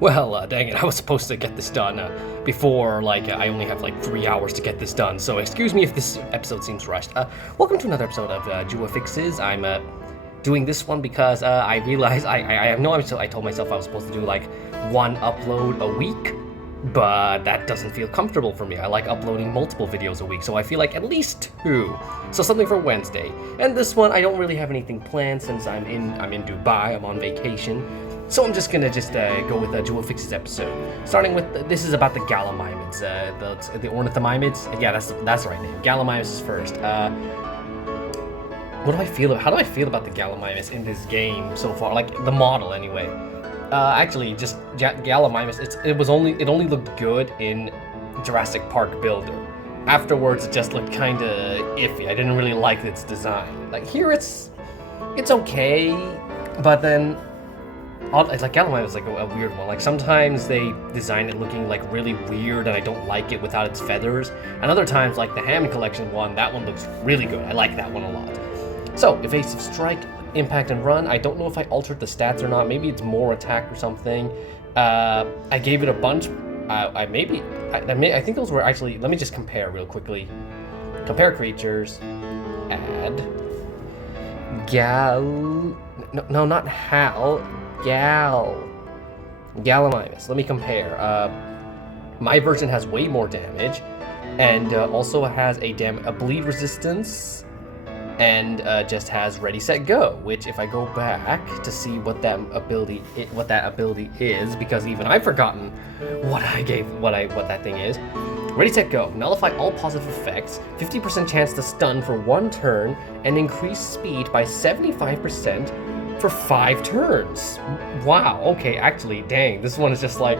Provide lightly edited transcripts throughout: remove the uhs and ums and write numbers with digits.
Well, dang it, I was supposed to get this done before, I only have 3 hours to get this done, so excuse me if this episode seems rushed. Welcome to another episode of JWA Fixes. I'm doing this one because I realized I told myself I was supposed to do one upload a week, but that doesn't feel comfortable for me. I like uploading multiple videos a week, so I feel like at least 2. So something for Wednesday. And this one, I don't really have anything planned since I'm in Dubai, I'm on vacation. So I'm just gonna go with the JWA Fixes episode. Starting with, this is about the Gallimimus, the Ornithomimids. Yeah, that's the right name. Gallimimus is first. How do I feel about the Gallimimus in this game so far? The model anyway. Actually, just Gallimimus. It only looked good in Jurassic Park Builder. Afterwards, it just looked kind of iffy. I didn't really like its design. Here, it's okay, but then. Gallimimus is a weird one. Sometimes they design it looking really weird and I don't like it without its feathers. And other times, the Hammond Collection one, that one looks really good. I like that one a lot. So, Evasive Strike, Impact and Run. I don't know if I altered the stats or not. Maybe it's more attack or something. I gave it a bunch. I think those were actually, let me just compare real quickly. Compare creatures. Add. No, not Hal. Gallimimus. Let me compare. My version has way more damage, and also has a bleed resistance, and just has Ready Set Go. Which, if I go back to see what that ability is, because even I've forgotten what that thing is. Ready Set Go. Nullify all positive effects. 50% chance to stun for 1 turn, and increase speed by 75%. For 5 turns. Wow, okay, actually, dang, this one is just the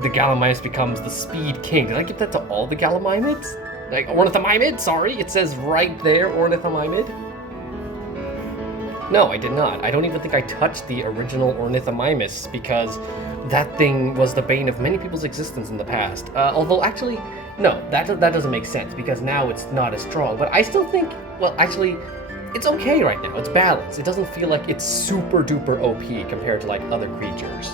Gallimimus becomes the speed king. Did I give that to all the Gallimimus? Ornithomimid, sorry, it says right there, Ornithomimid. No, I did not. I don't even think I touched the original Ornithomimus because that thing was the bane of many people's existence in the past. Although, actually, no, that doesn't make sense because now it's not as strong. But I still think, well, actually, it's okay right now. It's balanced. It doesn't feel like it's super duper OP compared to other creatures.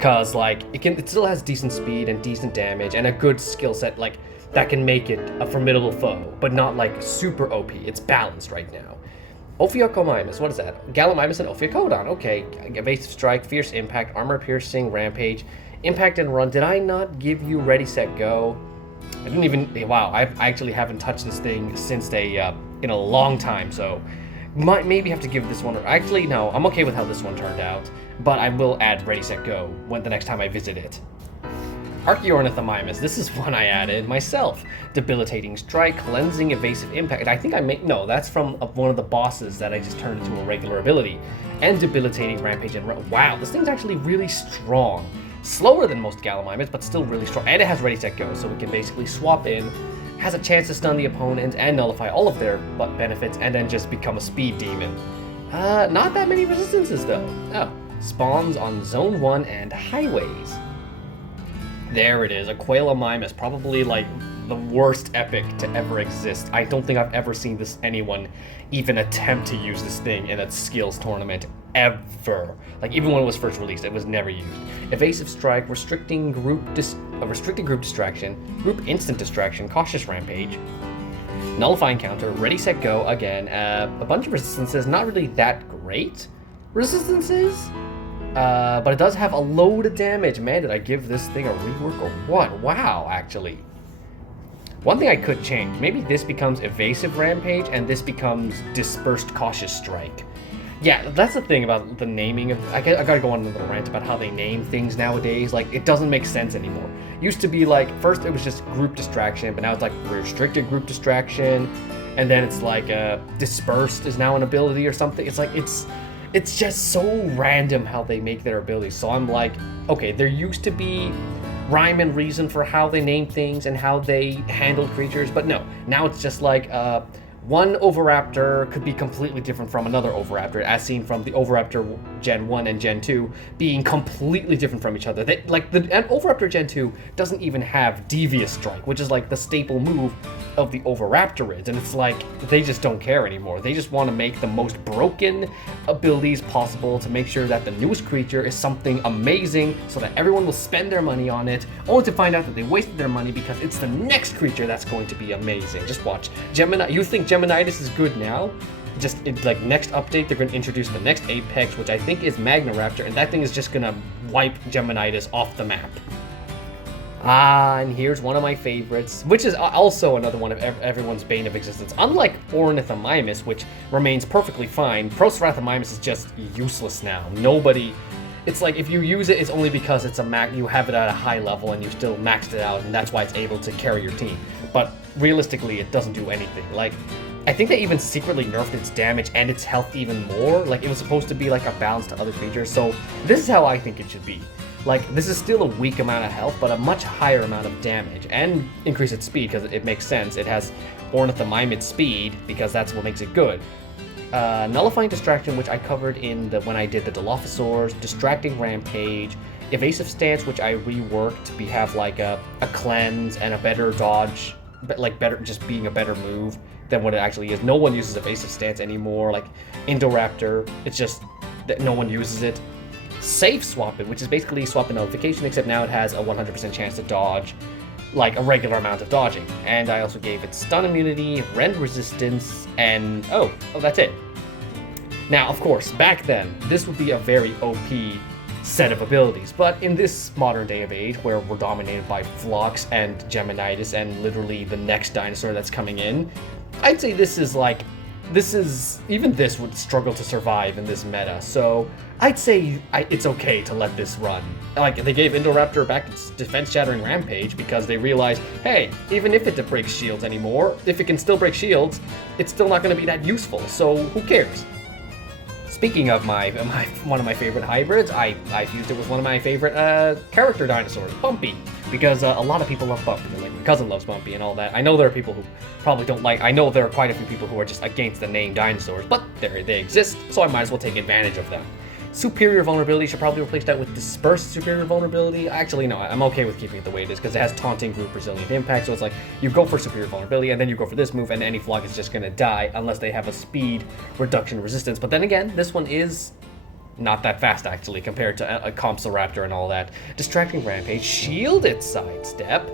Cause it still has decent speed and decent damage and a good skill set that can make it a formidable foe, but not super OP. It's balanced right now. Ophiacomimus, what is that? Gallimimus and Ophiacodon. Okay, Evasive Strike, Fierce Impact, Armor Piercing, Rampage, Impact and Run. Did I not give you Ready Set Go? I didn't even. Wow, I actually haven't touched this thing since in a long time, so might maybe have to give this one. Actually, no, I'm okay with how this one turned out, but I will add Ready Set Go when the next time I visit it. Archaeodactylus, this is one I added myself. Debilitating Strike, Cleansing, Evasive Impact. I think no, that's from one of the bosses that I just turned into a regular ability. And Debilitating Rampage and Run. Wow, this thing's actually really strong. Slower than most Gallimimus, but still really strong. And it has Ready Set Go, so we can basically swap in. Has a chance to stun the opponent and nullify all of their benefits, and then just become a speed demon. Not that many resistances though. Oh, spawns on Zone 1 and highways. There it is, Aquilamimus, probably the worst epic to ever exist. I don't think I've ever seen anyone even attempt to use this thing in a skills tournament ever. Even when it was first released, it was never used. Evasive Strike, restricting group distraction, group instant distraction, cautious rampage, nullifying counter, Ready Set Go again, a bunch of resistances, not really that great resistances, but it does have a load of damage. Man, did I give this thing a rework or what? Wow, actually. One thing I could change, maybe this becomes Evasive Rampage and this becomes Dispersed Cautious Strike. Yeah, that's the thing about the naming of. I gotta go on a little rant about how they name things nowadays. It doesn't make sense anymore. Used to be first it was just group distraction, but now it's restricted group distraction, and then it's dispersed is now an ability or something. It's just so random how they make their abilities. So I'm okay, there used to be rhyme and reason for how they name things and how they handle creatures, but no, now it's just one Oviraptor could be completely different from another Oviraptor, as seen from the Oviraptor Gen 1 and Gen 2 being completely different from each other. And Oviraptor Gen 2 doesn't even have Devious Strike, which is like the staple move of the Oviraptorids, and it's like they just don't care anymore. They just want to make the most broken abilities possible to make sure that the newest creature is something amazing so that everyone will spend their money on it, only to find out that they wasted their money because it's the next creature that's going to be amazing. Just watch. Gemini, you think Geminitis is good now? Like next update, they're going to introduce the next Apex, which I think is Magnoraptor, and that thing is just going to wipe Geminitis off the map. And here's one of my favorites, which is also another one of everyone's bane of existence. Unlike Ornithomimimus, which remains perfectly fine, Procerathomimus is just useless now. It's like if you use it, it's only because it's you have it at a high level and you still maxed it out, and that's why it's able to carry your team. But realistically, it doesn't do anything. Like, I think they even secretly nerfed its damage and its health even more. Like, it was supposed to be like a balance to other creatures. So this is how I think it should be. Like, this is still a weak amount of health, but a much higher amount of damage, and increase its speed because it makes sense. It has Ornithomimid speed because that's what makes it good. Nullifying Distraction, which I covered when I did the Dilophosaurs, Distracting Rampage, Evasive Stance, which I reworked to have like a cleanse and a better dodge, but like just being a better move than what it actually is. No one uses Evasive Stance anymore. Like Indoraptor, it's just that no one uses it. Safe Swapping, which is basically Swapping Nullification, except now it has a 100% chance to dodge, like a regular amount of dodging. And I also gave it Stun Immunity, Rend Resistance, and oh, that's it. Now, of course, back then, this would be a very OP set of abilities, but in this modern day of age, where we're dominated by Phlox and Geminitis and literally the next dinosaur that's coming in, I'd say even this would struggle to survive in this meta, so I'd say it's okay to let this run. Like, they gave Indoraptor back its defense-shattering Rampage because they realized, hey, even if it breaks shields anymore, if it can still break shields, it's still not going to be that useful, so who cares? Speaking of one of my favorite hybrids, I fused it with one of my favorite character dinosaurs, Bumpy, because a lot of people love Bumpy. Like, my cousin loves Bumpy and all that. I know there are people who probably don't like. I know there are quite a few people who are just against the name dinosaurs, but they exist, so I might as well take advantage of them. Superior Vulnerability should probably replace that with Dispersed Superior Vulnerability. Actually, no, I'm okay with keeping it the way it is because it has Taunting, Group, Resilient Impact, so it's like you go for Superior Vulnerability and then you go for this move, and any Flock is just going to die unless they have a speed reduction resistance. But then again, this one is not that fast, actually, compared to a Compsoraptor and all that. Distracting Rampage, Shielded Sidestep,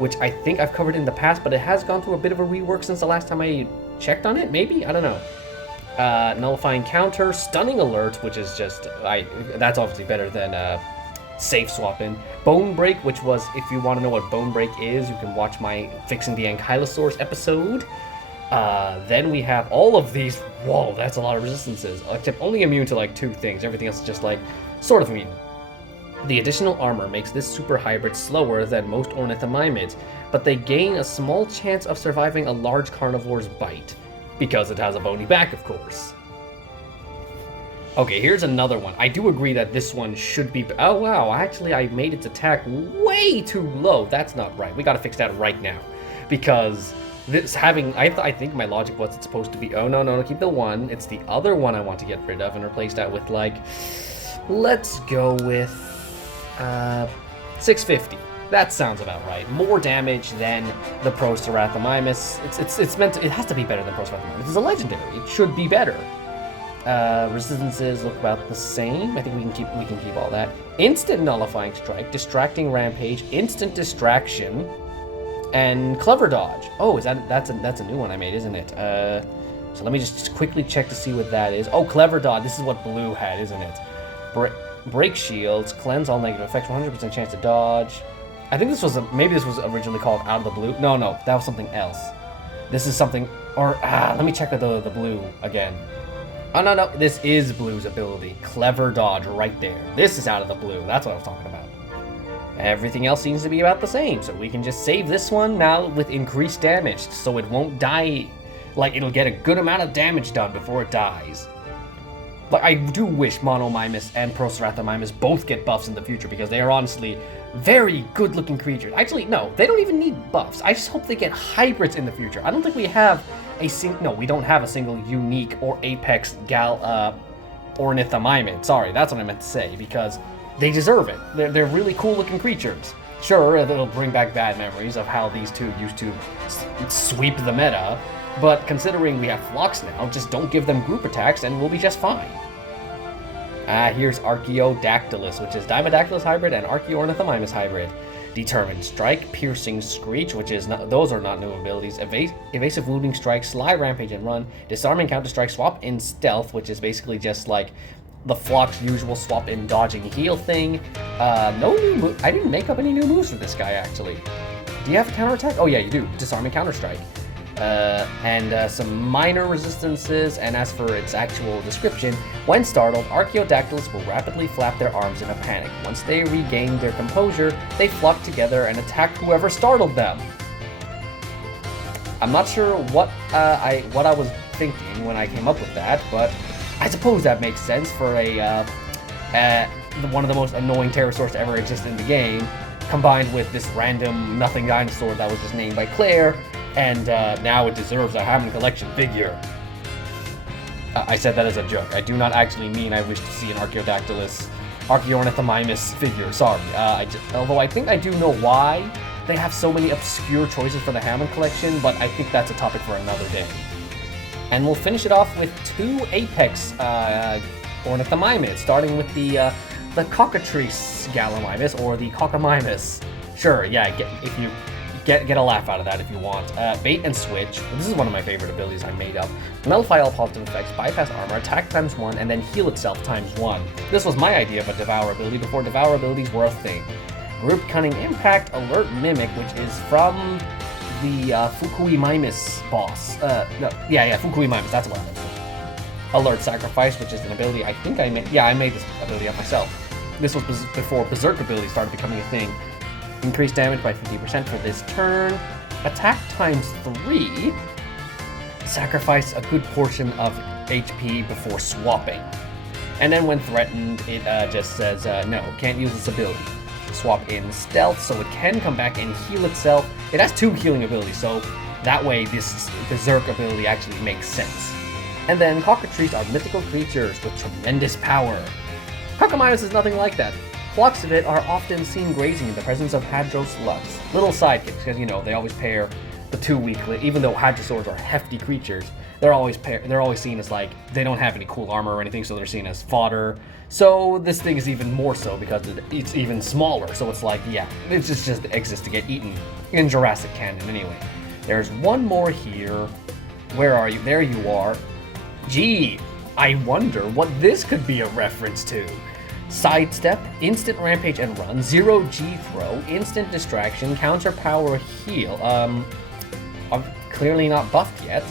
which I think I've covered in the past, but it has gone through a bit of a rework since the last time I checked on it, maybe? I don't know. Nullifying Counter, Stunning Alert, which is just, that's obviously better than Safe Swapping. Bone Break, which was, if you want to know what Bone Break is, you can watch my Fixing the Ankylosaurus episode. Then we have all of these, whoa, that's a lot of resistances, except only immune to like 2 things, everything else is just like, sort of immune. The additional armor makes this super hybrid slower than most Ornithomimids, but they gain a small chance of surviving a large carnivore's bite. Because it has a bony back, of course. Okay, here's another one. I do agree that this one should be... Oh, wow, actually, I made its attack way too low. That's not right. We gotta fix that right now. Because this having... I think my logic was it's supposed to be... Oh, no, keep the 1. It's the other one I want to get rid of and replace that with, like... Let's go with... 650. That sounds about right. More damage than the Procerathomimus. It's meant to, it has to be better than Procerathomimus. It's a legendary. It should be better. Resistances look about the same. I think we can keep all that. Instant Nullifying Strike, Distracting Rampage, Instant Distraction, and Clever Dodge. Oh, that's a new one I made, isn't it? So let me just quickly check to see what that is. Oh, Clever Dodge. This is what Blue had, isn't it? Break Shields, Cleanse all negative effects, 100% chance to dodge. I think maybe this was originally called Out of the Blue. No, that was something else. This is something, let me check the blue again. Oh, no, this is Blue's ability. Clever Dodge right there. This is Out of the Blue. That's what I was talking about. Everything else seems to be about the same, so we can just save this one now with increased damage, so it won't die. Like, it'll get a good amount of damage done before it dies. Like, I do wish Monomimus and Procerathomimus both get buffs in the future, because they are honestly very good-looking creatures. Actually, no, they don't even need buffs. I just hope they get hybrids in the future. I don't think we have we don't have a single unique or apex Ornithomimid. Sorry, that's what I meant to say, because they deserve it. They're really cool looking creatures. Sure, it'll bring back bad memories of how these two used to sweep the meta, but considering we have flocks now, just don't give them group attacks and we'll be just fine. Here's Archaeodactylus, which is Dimodactylus hybrid and Archaeornithomimus hybrid. Determined Strike, Piercing Screech, which is not, those are not new abilities. Evasive Wounding Strike, Sly Rampage and Run, Disarming Counter Strike, Swap in Stealth, which is basically just like the flock's usual swap in dodging heal thing. No new I didn't make up any new moves for this guy actually. Do you have a counterattack? Oh yeah, you do. Disarming Counter Strike. And some minor resistances, and as for its actual description, when startled, Archaeodactylus will rapidly flap their arms in a panic. Once they regain their composure, they flock together and attack whoever startled them. I'm not sure what I was thinking when I came up with that, but I suppose that makes sense for one of the most annoying pterosaurs to ever exist in the game, combined with this random nothing dinosaur that was just named by Claire. And now it deserves a Hammond Collection figure. I said that as a joke. I do not actually mean I wish to see an Archaeornithomimus figure. Sorry. Although I think I do know why they have so many obscure choices for the Hammond Collection, but I think that's a topic for another day. And we'll finish it off with two Apex Ornithomimids, starting with the Cockatrice Gallimimus, or the Cockamimimus. Sure, yeah, if you get a laugh out of that if you want. Bait and Switch. This is one of my favorite abilities I made up. Nullify all positive effects, bypass armor, attack ×1, and then heal itself ×1. This was my idea of a Devour ability before Devour abilities were a thing. Group Cunning Impact, Alert Mimic, which is from the Fukuimimus boss. Fukuimimus, that's what it is. Alert Sacrifice, which is an ability I think I made. Yeah, I made this ability up myself. This was before Berserk abilities started becoming a thing. Increase damage by 50% for this turn. Attack ×3. Sacrifice a good portion of HP before swapping. And then when threatened, it just says, no, can't use this ability. Swap in Stealth, so it can come back and heal itself. It has 2 healing abilities, so that way this Berserk ability actually makes sense. And then Cockatrices are mythical creatures with tremendous power. Cockamimimus is nothing like that. Flocks of it are often seen grazing in the presence of Hadros Lux. Little sidekicks, because they always pair the two weakly. Even though Hadrosaurs are hefty creatures, they're always seen as like they don't have any cool armor or anything, so they're seen as fodder. So this thing is even more so because it's even smaller. So it's like, yeah, it just exists to get eaten in Jurassic canon anyway. There's one more here. Where are you? There you are. Gee, I wonder what this could be a reference to. Sidestep, Instant Rampage and Run, 0 G-Throw, Instant Distraction, Counter Power Heal, clearly not buffed yet.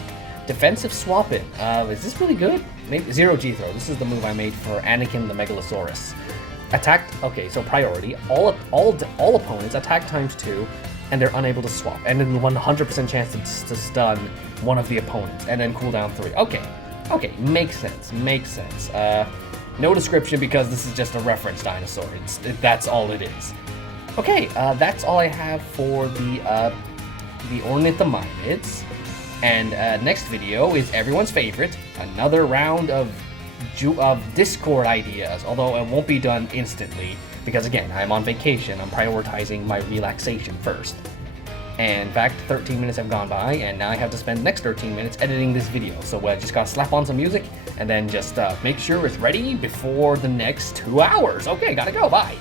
Defensive Swap-In, is this really good? Maybe 0 G-Throw, this is the move I made for Anakin the Megalosaurus. Attack, okay, so priority, all opponents attack ×2, and they're unable to swap, and then 100% chance to stun one of the opponents, and then cooldown 3. Okay, makes sense. No description because this is just a reference dinosaur. That's all it is. Okay, that's all I have for the Ornithomimids. And next video is everyone's favorite, another round of Discord ideas, although it won't be done instantly because again, I'm on vacation. I'm prioritizing my relaxation first. And in fact, 13 minutes have gone by, and now I have to spend the next 13 minutes editing this video. So I just gotta slap on some music, and then just make sure it's ready before the next 2 hours. Okay, gotta go, bye!